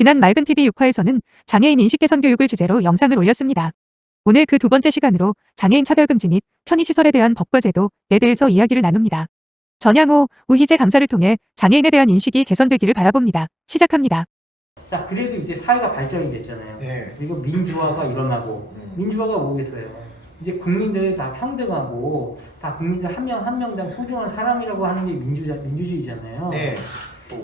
지난 맑은 TV 6화에서는 장애인 인식 개선 교육을 주제로 영상을 올렸습니다. 오늘 그 두 번째 시간으로 장애인 차별금지 및 편의시설에 대한 법과 제도에 대해서 이야기를 나눕니다. 전향호, 우희재 강사를 통해 장애인에 대한 인식이 개선되기를 바라봅니다. 시작합니다. 자, 그래도 이제 사회가 발전이 됐잖아요. 네. 그리고 민주화가 일어나고, 민주화가 뭐겠어요? 이제 국민들 다 평등하고, 다 국민들 한 명 한 명당 소중한 사람이라고 하는 게 민주주의잖아요. 네.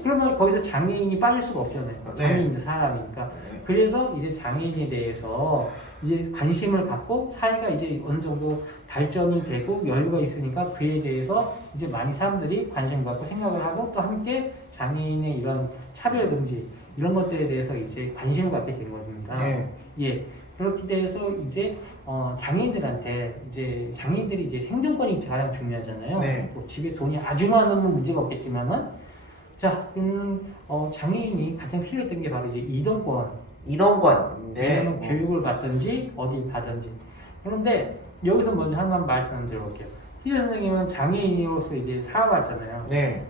그러면 거기서 장애인이 빠질 수가 없잖아요. 네. 장애인도 사람이니까. 네. 그래서 이제 장애인에 대해서 이제 관심을 갖고 사회가 이제 어느 정도 발전이 되고 여유가 있으니까 그에 대해서 이제 많이 사람들이 관심을 갖고 생각을 하고 또 함께 장애인의 이런 차별 금지 이런 것들에 대해서 이제 관심을 갖게 된 겁니다. 네. 예. 그렇게 돼서 이제 장애인들한테 이제 장애인들이 이제 생존권이 가장 중요하잖아요. 네. 뭐 집에 돈이 아주 많으면 문제가 없겠지만은 자, 장애인이 가장 필요했던 게 바로 이제 이동권. 이동권. 왜냐면 네. 교육을 받든지 어디 가든지. 그런데 여기서 먼저 하나만 말씀드려볼게요. 희재 선생님은 장애인으로서 이제 살아왔잖아요. 네.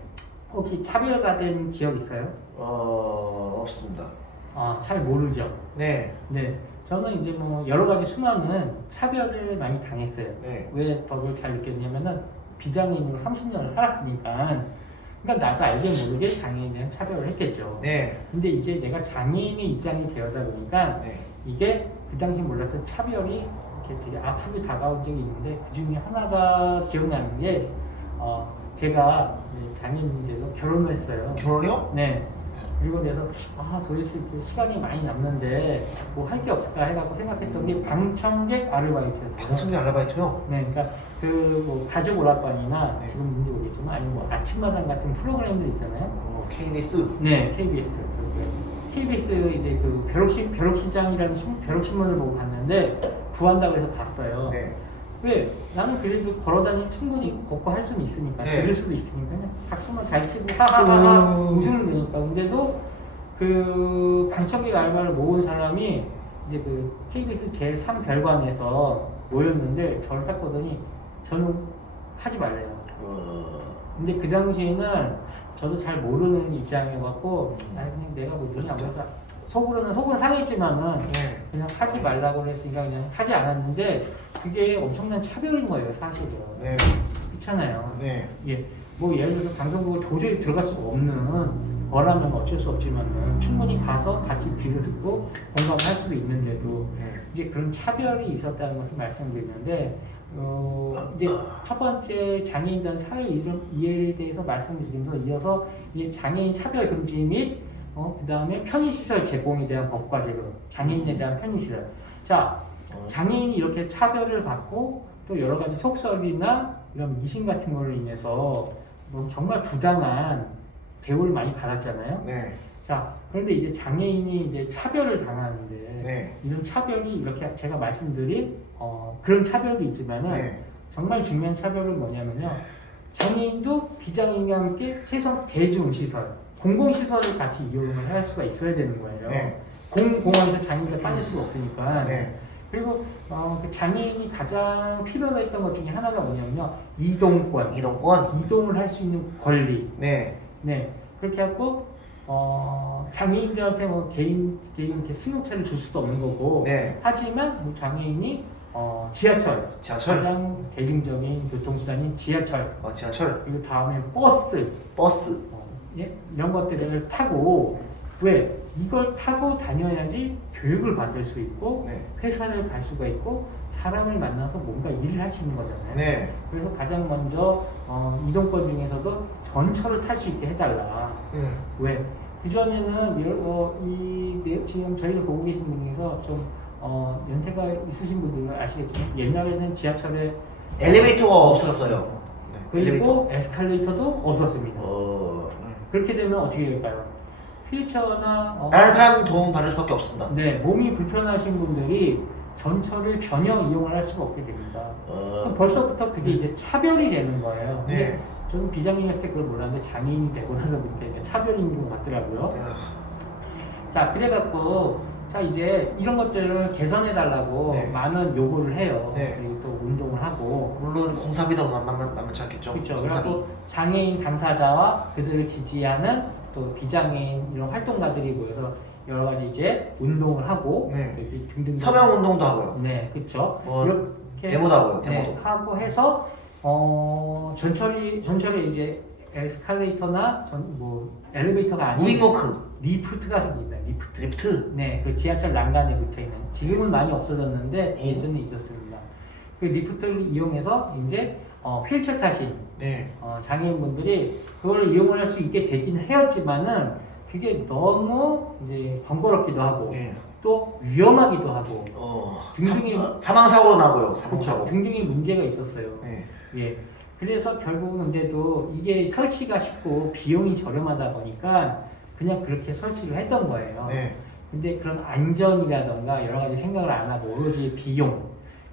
혹시 차별받은 기억 있어요? 없습니다. 아, 잘 모르죠. 네. 네. 저는 이제 뭐 여러 가지 수많은 차별을 많이 당했어요. 네. 왜 더 잘 느꼈냐면은 비장애인으로 30년을 살았으니까. 그러니까 나도 알게 모르게 장애인에 대한 차별을 했겠죠. 네. 근데 이제 내가 장애인의 입장이 되어다 보니까 네. 이게 그 당시 몰랐던 차별이 이렇게 되게 아프게 다가온 적이 있는데 그 중에 하나가 기억나는 게 제가 장애인이 돼서 결혼을 했어요. 결혼이요? 네. 그리고 그래서 도대체 이렇게 시간이 많이 남는데 뭐 할 게 없을까 해갖고 생각했던 게 방청객 아르바이트였어요. 방청객 아르바이트요? 네, 그러니까 그 뭐 가족 오락관이나 네. 지금인지 모르겠지만 아니면 뭐 아침마당 같은 프로그램들 있잖아요. KBS. 네, KBS. KBS 이제 그 벼룩시장이라는 벼룩신문을 보고 갔는데 구한다고 해서 갔어요. 네. 왜? 나는 그래도 걸어다니 충분히 걷고 할 수는 있으니까 네. 들을 수도 있으니까 그냥 박수만 잘 치고 하하하하 웃으면 되니까. 근데도 그 방청객 알바를 모은 사람이 이제 그 KBS 제3별관에서 모였는데 저를 딱 보더니 저는 하지 말래요. 근데 그 당시에는 저도 잘 모르는 입장이어갖고 그냥 내가 뭐 눈이 안 보여서 속은 상했지만은 네. 그냥 하지 말라고 그랬으니까 그냥 하지 않았는데 그게 엄청난 차별인 거예요 사실은. 네. 그렇잖아요. 네. 예, 뭐 예를 들어서 방송국을 도저히 들어갈 수가 없는 거라면 어쩔 수 없지만은 충분히 가서 같이 귀를 듣고 공감을 할 수도 있는데도 네. 이제 그런 차별이 있었다는 것을 말씀드리는데 이제 첫 번째 장애인 단 사회 이해에 대해서 말씀드리면서 이어서 이제 장애인 차별 금지 및 그 다음에 편의시설 제공에 대한 법과 제도, 장애인에 대한 편의시설. 자, 장애인이 이렇게 차별을 받고 또 여러 가지 속설이나 이런 미신 같은 걸로 인해서 뭐 정말 부당한 대우를 많이 받았잖아요. 네. 자, 그런데 이제 장애인이 이제 차별을 당하는데 네. 이런 차별이 이렇게 제가 말씀드린 그런 차별도 있지만은 네. 정말 중요한 차별은 뭐냐면요. 장애인도 비장애인과 함께 최소한 대중시설, 공공시설을 같이 이용을 할 수가 있어야 되는 거예요. 네. 공항에서 장애인이 빠질 수가 없으니까. 네. 그리고 그 장애인이 가장 필요로 했던 것 중에 하나가 뭐냐면요. 이동권. 이동권. 이동을 할 수 있는 권리. 네. 네. 그렇게 하고 장애인들한테 뭐 개인 이렇게 승용차를 줄 수도 없는 거고. 네. 하지만 뭐 장애인이 지하철. 지하철. 가장 대중적인 교통수단인 지하철. 지하철. 그리고 다음에 버스. 버스. 예? 이런 것들을 타고 왜? 이걸 타고 다녀야지 교육을 받을 수 있고 네. 회사를 갈 수가 있고 사람을 만나서 뭔가 일을 할 수 있는 거잖아요. 네. 그래서 가장 먼저 이동권 중에서도 전철을 탈 수 있게 해달라. 왜? 그전에는 지금 저희를 보고 계신 분 중에서 좀 연세가 있으신 분들은 아시겠지만 옛날에는 지하철에 엘리베이터가 없었어요. 네. 그리고 에스컬레이터도 없었습니다. 어. 그렇게 되면 어떻게 될까요? 휠체어나 다른 사람 도움 받을 수밖에 없습니다. 네, 몸이 불편하신 분들이 전철을 전혀 이용을 할 수가 없게 됩니다. 그럼 벌써부터 그게 이제 차별이 되는 거예요. 근데 네. 저는 비장애인이었을 때 그걸 몰랐는데 장애인이 되고 나서 보니까 이게 차별인 것 같더라고요. 자, 그래갖고 자 이제 이런 것들을 개선해 달라고 네. 많은 요구를 해요. 네. 그리고 또 운동을 하고. 물론 공사비도 만만치 않겠죠. 그렇죠. 공사비. 그리고 장애인 당사자와 그들을 지지하는 또 비장애인 이런 활동가들이 모여서 여러 가지 이제 운동을 하고 네. 이렇게 등등 서명 운동도 하고요. 네, 그렇죠. 뭐 이렇게 데모도 하고요. 데모도. 네, 하고 해서 전철에 이제 에스컬레이터나 뭐 엘리베이터가 아닌 무인워크, 리프트가 생깁니다. 리프트. 드리프트. 네, 그 지하철 난간에 붙어 있는. 지금은 많이 없어졌는데 예전에 있었습니다. 그 리프트를 이용해서 이제 휠체어 타신 네. 장애인분들이 그걸 이용을 할 수 있게 되긴 하였지만은 그게 너무 이제 번거롭기도 하고 네. 또 위험하기도 하고 등등이 사망 사고 나고요. 사망 그렇죠. 사고. 등등의 문제가 있었어요. 네. 예. 그래서 결국은 근데도 이게 설치가 쉽고 비용이 저렴하다 보니까 그냥 그렇게 설치를 했던 거예요. 네. 근데 그런 안전이라던가 여러 가지 생각을 안 하고 오로지 비용.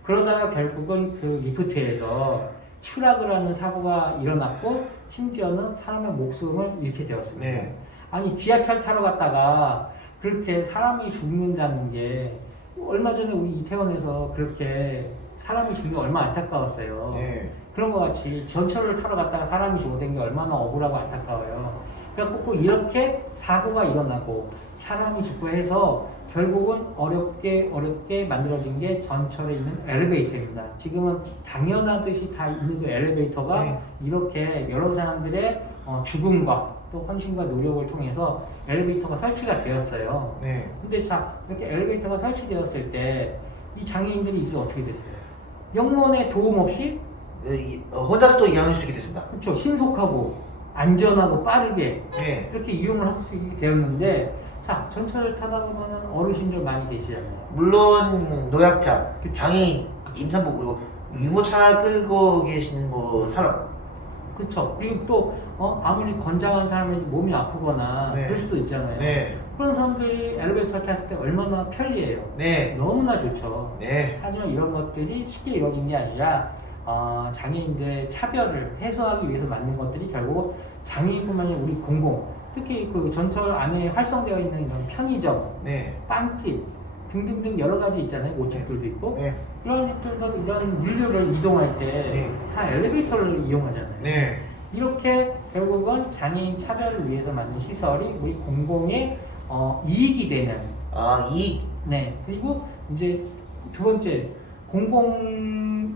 그러다가 결국은 그 리프트에서 추락을 하는 사고가 일어났고 심지어는 사람의 목숨을 잃게 되었습니다. 네. 아니 지하철 타러 갔다가 그렇게 사람이 죽는다는 게 얼마 전에 우리 이태원에서 그렇게 사람이 죽는 게 얼마나 안타까웠어요. 네. 그런 것 같이 전철을 타러 갔다가 사람이 죽어된 게 얼마나 억울하고 안타까워요. 그래갖고 꼭 이렇게 사고가 일어나고 사람이 죽고 해서 결국은 어렵게 만들어진 게 전철에 있는 엘리베이터입니다. 지금은 당연하듯이 다 있는 그 엘리베이터가 네. 이렇게 여러 사람들의 죽음과 또 헌신과 노력을 통해서 엘리베이터가 설치가 되었어요. 네. 근데 자, 이렇게 엘리베이터가 설치되었을 때 이 장애인들이 이제 어떻게 됐어요? 영문의 도움 없이 혼자서도 이용할 수 있게 됐습니다. 그렇죠. 신속하고 안전하고 빠르게 네. 이렇게 이용을 할 수 있게 되었는데 자, 전철을 타다 보면 어르신들 많이 계시잖아요. 물론 노약자, 그쵸. 장애인, 임산부 그리고 유모차 끌고 계신 뭐 사람. 그렇죠. 그리고 또 아무리 건장한 사람이 몸이 아프거나 네. 그럴 수도 있잖아요. 네. 그런 사람들이 엘리베이터 탔을 때 얼마나 편리해요. 네. 너무나 좋죠. 네. 하지만 이런 것들이 쉽게 이루어진 게 아니라 장애인들의 차별을 해소하기 위해서 만든 것들이 결국 장애인뿐만 아니라 우리 공공, 특히 그 전철 안에 활성되어 있는 이런 편의점, 네. 빵집 등등등 여러 가지 있잖아요. 옷집들도 있고 네. 이런 집들도 이런 물류를 이동할 때 다 엘리베이터를 이용하잖아요. 네. 이렇게 결국은 장애인 차별을 위해서 만든 시설이 우리 공공의 이익이 되는 네. 그리고 이제 두 번째 공공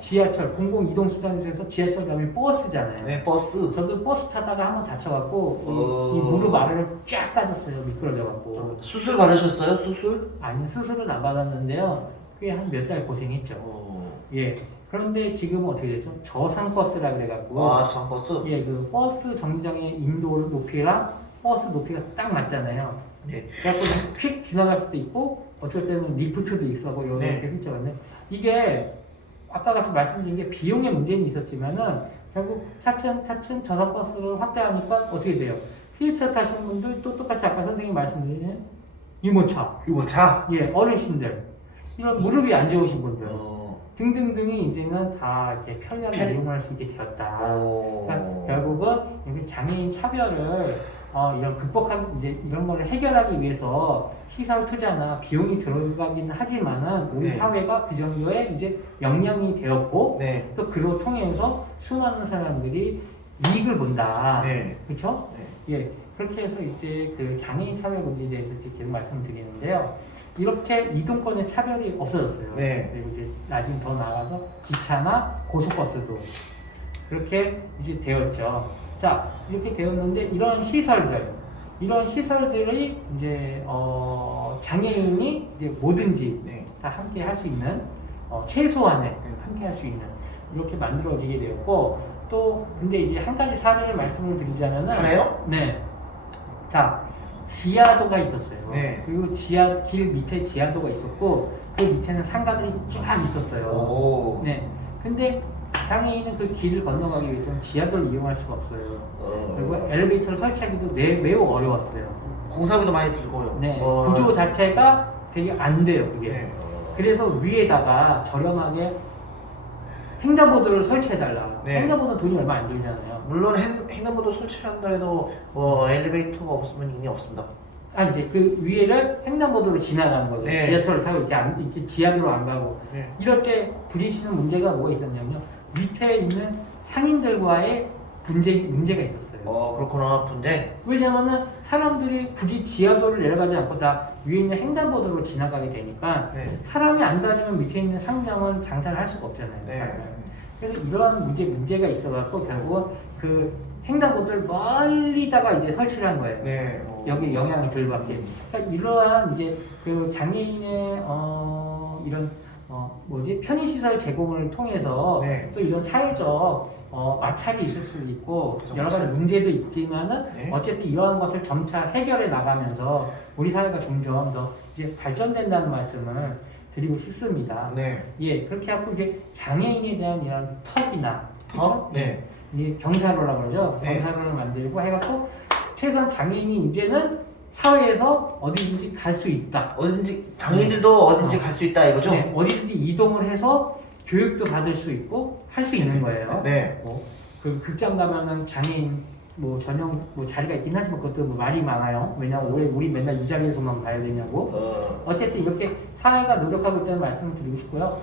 지하철 공공 이동 수단에서 지하철 가면 버스잖아요. 네. 버스. 저도 버스 타다가 한번 다쳐갖고 이 무릎 아래를 쫙 까졌어요. 미끄러져갖고. 수술 받으셨어요? 수술? 아니 수술은 안 받았는데요. 꽤 한 몇 달 고생했죠. 예. 그런데 지금은 어떻게 되죠? 저상 버스라 그래갖고. 저상 버스? 예, 그 버스 정류장의 인도 높이랑 버스 높이가 딱 맞잖아요. 네. 그래갖고 휙 지나갈 수도 있고 어쩔 때는 리프트도 있어고 이렇게 네. 휘청하는데 이게 아까 같이 말씀드린 게 비용의 문제는 있었지만은 결국 차츰 저상 버스를 확대하니까 어떻게 돼요? 휠체어 타시는 분들 또 똑같이 아까 선생님 말씀드린 유모차, 유모차? 예, 어르신들 이런 무릎이 안 좋으신 분들 어. 등등등이 이제는 다 이렇게 편리하게 이용할 수 있게 되었다. 그러니까 결국은 이렇게 장애인 차별을 이런 극복하기 이제 이런 걸 해결하기 위해서 시설 투자나 비용이 들어가긴 하지만은 우리 네. 사회가 그 정도의 이제 역량이 되었고 네. 또 그로 통해서 수많은 사람들이 이익을 본다. 네. 그렇죠? 네. 예. 그렇게 해서 이제 그 장애인 차별 문제에 대해서 이제 계속 말씀드리는데요. 이렇게 이동권의 차별이 없어졌어요. 네. 그리고 이제 나중에 더 나아가서 기차나 고속버스도 그렇게 이제 되었죠. 자, 이렇게 되었는데 이런 시설들이 이제 장애인이 이제 뭐든지 네. 다 함께 할 수 있는 최소한의 함께 할 수 있는 이렇게 만들어지게 되었고 또 근데 이제 한 가지 사례를 말씀을 드리자면은 사례요? 네. 자, 지하도가 있었어요. 네. 그리고 길 밑에 지하도가 있었고 그 밑에는 상가들이 쫙 있었어요. 오. 네. 근데 장애인은 그 길을 건너가기 위해서는 지하도를 이용할 수가 없어요. 그리고 엘리베이터를 설치하기도 매우 어려웠어요. 공사비도 많이 들고요. 네. 구조 자체가 되게 안 돼요, 그게. 네. 그래서 위에다가 저렴하게 횡단보도를 설치해달라. 네. 횡단보도 돈이 얼마 안 들잖아요. 물론 횡단보도 설치한다 해도 엘리베이터가 없으면 의미 없습니다. 이제 그 위에를 횡단보도로 지나가는 거죠. 네. 지하철을 타고 이렇게 지하도로 안 가고. 네. 이럴 때 부딪히는 문제가 뭐가 있었냐면요. 밑에 있는 상인들과의 문제가 있었어요. 그렇구나. 분쟁. 왜냐면은 사람들이 굳이 지하도를 내려가지 않고 다 위에 있는 횡단보도로 지나가게 되니까 네. 사람이 안 다니면 밑에 있는 상점은 장사를 할 수가 없잖아요. 네. 사람은. 그래서 이러한 문제가 있어갖고 결국은 그 횡단보도를 멀리다가 이제 설치를 한 거예요. 네. 여기 영향을 덜 받게. 그러니까 이러한 이제 그 장애인의 이런 편의시설 제공을 통해서 네. 또 이런 사회적 마찰이 있을 수도 있고 그래서 여러 가지 마찰. 문제도 있지만은 네. 어쨌든 이러한 것을 점차 해결해 나가면서 우리 사회가 점점 더 이제 발전된다는 말씀을 드리고 싶습니다. 네. 예, 그렇게 하고 이제 장애인에 대한 이런 턱이나 턱? 네. 이 경사로라고 그러죠. 네. 경사로를 만들고 해갖고 최소한 장애인이 이제는 사회에서 어디든지 갈 수 있다. 어딘지 장애인들도 어딘지 갈 수 있다 이거죠? 네, 어디든지 이동을 해서 교육도 받을 수 있고 할 수 있는 거예요. 네. 그 극장 가면은 장애인 전용 자리가 있긴 하지만 그것도 말이 많아요. 왜냐면 왜 우리 맨날 이 자리에서만 봐야 되냐고. 어쨌든 이렇게 사회가 노력하고 있다는 말씀을 드리고 싶고요.